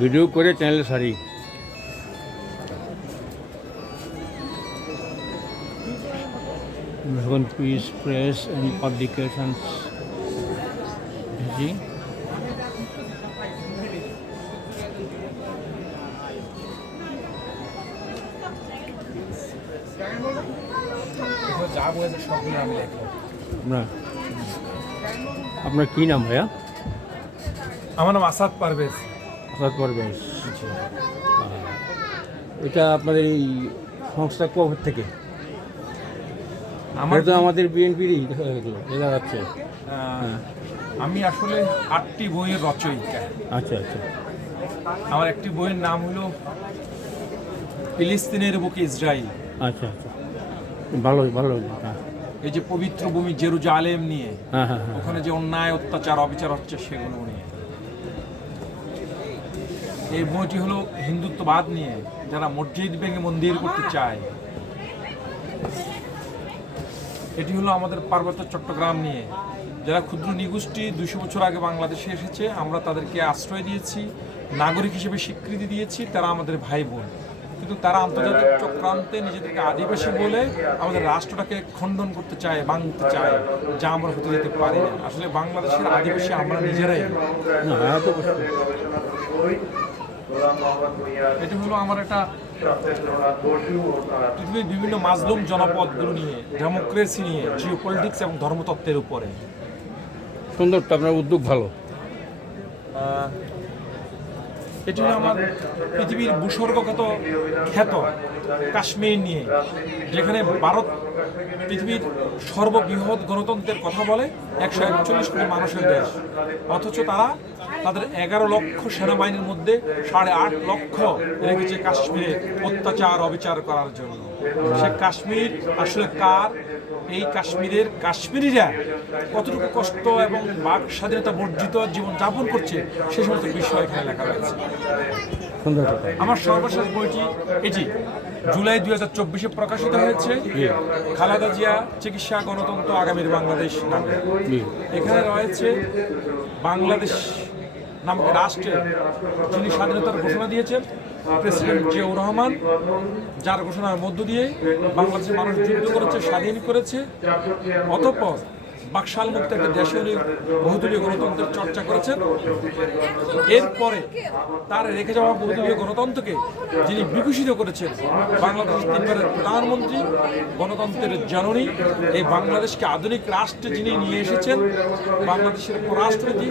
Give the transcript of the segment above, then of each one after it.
Video করে চ্যানেলে সারি। এখন peace press and publications ji. আপনার কী নাম ভাইয়া? আমার নাম আসাদ পারভেজ। আসাদ পারভেজ এটা আপনাদের এই সংস্থা কবে থেকে। আমার তো আমাদের বিএনপিরই দেখা যাচ্ছে। আমি আসলে আটটি বইয়ের রচয়িতা। আচ্ছা আচ্ছা। আমার একটি বইয়ের নাম হলো ফিলিস্তিনের বুকে ইসরায়েল আচ্ছা আচ্ছা। ভালো ভালো। হ্যাঁ। এই যে পবিত্র ভূমি জেরুজালেম নিয়ে হ্যাঁ হ্যাঁ। ওখানে যে অন্যায় অত্যাচার অবিচার হচ্ছে সেগুলো নিয়ে। এই বইটি হলো হিন্দুত্ববাদ নিয়ে, যারা মসজিদ ভেঙে মন্দির করতে চায়। এটি হলো আমাদের পার্বত্য চট্টগ্রাম নিয়ে। যারা ক্ষুদ্র নিগোষ্ঠী দুশো বছর আগে বাংলাদেশে এসেছে, আমরা তাদেরকে আশ্রয় দিয়েছি, নাগরিক হিসেবে স্বীকৃতি দিয়েছি, তারা আমাদের ভাই বোন কিন্তু তারা আন্তর্জাতিক চক্রান্তে নিজেদেরকে আদিবাসী বলে আমাদের রাষ্ট্রটাকে খণ্ডন করতে চায়, ভাঙতে চায়, যা আমরা হতে যেতে পারি না। আসলে বাংলাদেশের আদিবাসী আমরা নিজেরাই। কষ্ট এটি হলো আমার একটা পৃথিবীর বিভিন্ন মাজলুম জনপদগুলো নিয়ে ডেমোক্রেসি নিয়ে জিও পলিটিক্স এবং ধর্মতত্ত্বের উপরে। সুন্দর তো আপনার উদ্যোগ ভালো। এটি হলো আমার পৃথিবীর ভূস্বর্গগত খ্যাত কাশ্মীর নিয়ে যেখানে ভারত পৃথিবীর সর্ববৃহৎ গণতন্ত্রের কথা বলে একশো একচল্লিশ কোটি মানুষের দেশ। অথচ তারা তাদের এগারো লক্ষ সেনাবাহিনীর মধ্যে সাড়ে আট লক্ষ রেখেছে কাশ্মীরে অত্যাচার, অবিচার করার জন্য। সে কাশ্মীর আসলে কার? এই কাশ্মীরের কাশ্মীরিরা কতটুকু কষ্ট এবং বাক স্বাধীনতা বর্জিত জীবন যাপন করছে সে সমস্ত বিষয় এখানে লেখা রয়েছে। আমার সর্বশেষ বইটি এটি জুলাই দুই হাজার চব্বিশে প্রকাশিত হয়েছে। খালাদা জিয়া চিকিৎসা গণতন্ত্র আগামীর বাংলাদেশ নামে। এখানে রয়েছে বাংলাদেশ নামক রাষ্ট্রে যিনি স্বাধীনতার ঘোষণা দিয়েছেন প্রেসিডেন্ট জিয়াউর রহমান, যার ঘোষণার মধ্য দিয়ে বাংলাদেশের মানুষ যুদ্ধ করেছে, স্বাধীন করেছে, অতঃপর বাকশাল মুক্ত একটা দেশে উনি বহুদলীয় গণতন্ত্রের চর্চা করেছেন এরপরে তার রেখে যাওয়া বহুদলীয় গণতন্ত্রকে যিনি বিকশিত করেছেন বাংলাদেশ তিনবারের প্রধানমন্ত্রী, গণতন্ত্রের জননী, এই বাংলাদেশকে আধুনিক রাষ্ট্রে যিনি নিয়ে এসেছেন, বাংলাদেশের পররাষ্ট্রনীতি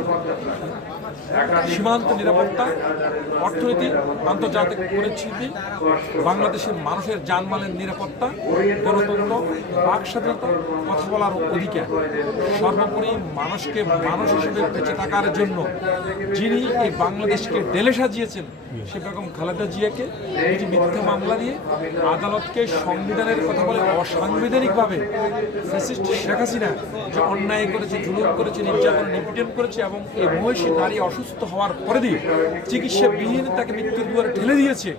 সীমান্ত নিরাপত্তা, অর্থনীতি, আন্তর্জাতিক পরিস্থিতি, বাংলাদেশের মানুষের জানমালের নিরাপত্তা, গণতন্ত্র, বাক স্বাধীনতা, কথা বলার অধিকার। সর্বোপরি মানুষকে মানুষ হিসেবে বেঁচে থাকার জন্য যিনি এই বাংলাদেশকে ডেলে সাজিয়েছেন, সে বেগম খালেদা জিয়াকে একটি মিথ্যা মামলা দিয়ে আদালতকে সংবিধানের কথা বলে অসাংবিধানিকভাবে শেখ হাসিনা যে অন্যায় করেছে, জুলুম করেছে, নির্যাতন, নিপীড়ন করেছে এবং এই মহিষী নারী অসুস্থ হওয়ার পরে দিয়ে চিকিৎসাবিহীন তাকে মৃত্যুর দুয়ারে ঠেলে দিয়েছে।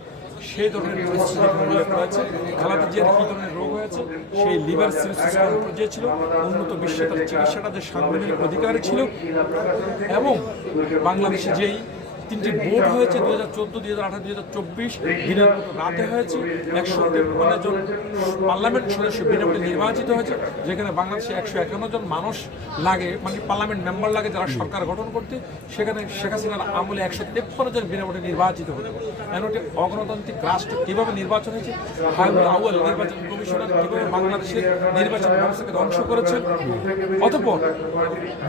সেই ধরনের পরিস্থিতি উল্লেখ রয়েছে কী ধরনের রোগ হয়েছে, সেই লিভার যে ছিল, উন্নত বিশ্বে তার চিকিৎসাটা যে সাংবিধানিক অধিকার ছিল এবং বাংলাদেশে যেই তিনটি ভোট হয়েছে, দুই হাজার চোদ্দ, দুই হাজার আঠারো, দুই হাজার চব্বিশ, দিনের মতো রাতে হয়েছে। একশো তেপ্পান্ন জন পার্লামেন্ট সদস্য বিনামূল্যে নির্বাচিত হয়েছে, যেখানে বাংলাদেশে একশো একান্ন জন মানুষ লাগে মানে পার্লামেন্ট মেম্বার লাগে যারা সরকার গঠন করতে। সেখানে শেখ হাসিনার আমলে একশো তেপ্পান্ন জন বিনামূল্যে নির্বাচিত হয়েছে এমন একটি অগণতান্ত্রিক রাষ্ট্র কীভাবে নির্বাচন হয়েছে? আউয়াল নির্বাচন কমিশনার কীভাবে বাংলাদেশের নির্বাচন ব্যবস্থাকে ধ্বংস করেছে অতঃপর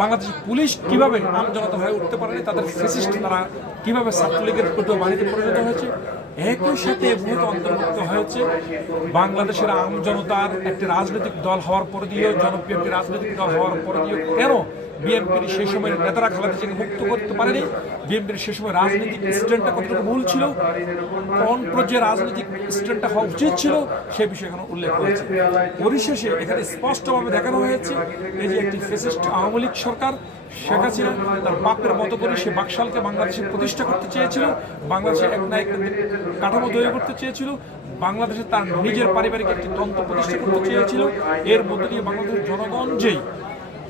বাংলাদেশ পুলিশ কীভাবে আমজনতা হয়ে উঠতে পারেনি, তাদের ফেসিস্ট তারা কীভাবে ছাত্রলীগের কুটো বাণীতে পরিণত হয়েছে, একই সাথে মূলত অন্তর্ভুক্ত হয়েছে বাংলাদেশের আম জনতার একটি রাজনৈতিক দল হওয়ার পর দিয়েও, জনপ্রিয় একটি রাজনৈতিক দল হওয়ার পর দিয়েও। কেন বিএনপির সেই সময়ের নেতারা খালেদা জিয়াকে মুক্ত করতে পারেনি। বিএনপির সেই সময় রাজনৈতিক স্ট্যান্ডটা কতটুকু ভুল ছিল, কোন পর্যায়ে রাজনৈতিক স্ট্যান্ডটা হওয়া উচিত ছিল সে বিষয়ে এখানে উল্লেখ করেছে পরিশেষে এখানে স্পষ্টভাবে দেখানো হয়েছে, এই যে একটি ফেসিস্ট আওয়ামী লীগ সরকার, শেখ হাসিনা তার বাপের মতো করে সে বাকশালকে বাংলাদেশে প্রতিষ্ঠা করতে চেয়েছিল, বাংলাদেশে এক না এক কাঠামো তৈরি করতে চেয়েছিল, বাংলাদেশে তার নিজের পারিবারিক একটি তন্ত্র প্রতিষ্ঠা করতে চেয়েছিল, এর মধ্য দিয়ে বাংলাদেশের জনগণ যেই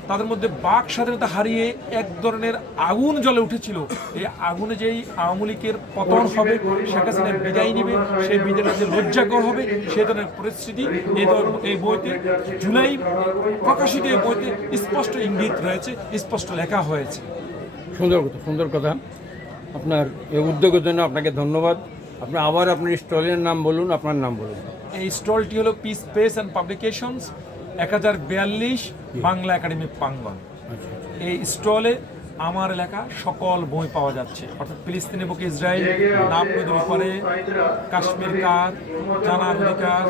তাদের মধ্যে বাক স্বাধীনতা হারিয়ে এক ধরনের আগুন জ্বলে উঠেছিল। এই আগুনে যেই আওয়ামী লীগের পতন হবে শেখ হাসিনা বিদায় নেবে সেই বিদায়টা যে লজ্জাকর হবে সেই ধরনের পরিস্থিতি এই বইতে জুলাই প্রকাশিত এই বইতে স্পষ্ট ইঙ্গিত রয়েছে স্পষ্ট লেখা হয়েছে। সুন্দর কথা সুন্দর কথা। আপনার এই উদ্যোগের জন্য আপনাকে ধন্যবাদ। আপনি আবার আপনার স্টলের নাম বলুন আপনার নাম বলুন। এই স্টলটি হলো পিস স্পেস অ্যান্ড পাবলিকেশনস এক হাজার বিয়াল্লিশ বাংলা একাডেমি প্রাঙ্গন এই স্টলে আমার এলাকা সকল বই পাওয়া যাচ্ছে। অর্থাৎ ফিলিস্তিনি বুক ইসরায়েল, নাম উপরে কাশ্মীর কার, জানা অধিকার,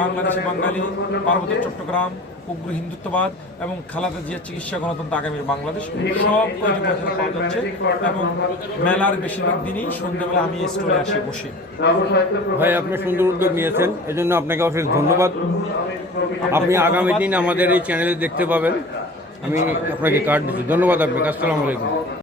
বাংলাদেশি বাঙালি, পার্বত্য চট্টগ্রাম উগ্র হিন্দুত্ববাদ এবং খালাদা জিয়া চিকিৎসা গণতন্ত্র আগামীর বাংলাদেশ সব কয়টি বছর পাওয়া যাচ্ছে এবং মেলার বেশিরভাগ দিনই সন্ধ্যাবেলা আমি স্কুলে আসি, বসি। ভাই, আপনি সুন্দর উদ্যোগ নিয়েছেন, এজন্য আপনাকে অশেষ ধন্যবাদ। আপনি আগামী দিন আমাদের এই চ্যানেলে দেখতে পাবেন। আমি আপনাকে কার্ড দিচ্ছি। ধন্যবাদ আপনাকে, আসসালামু আলাইকুম।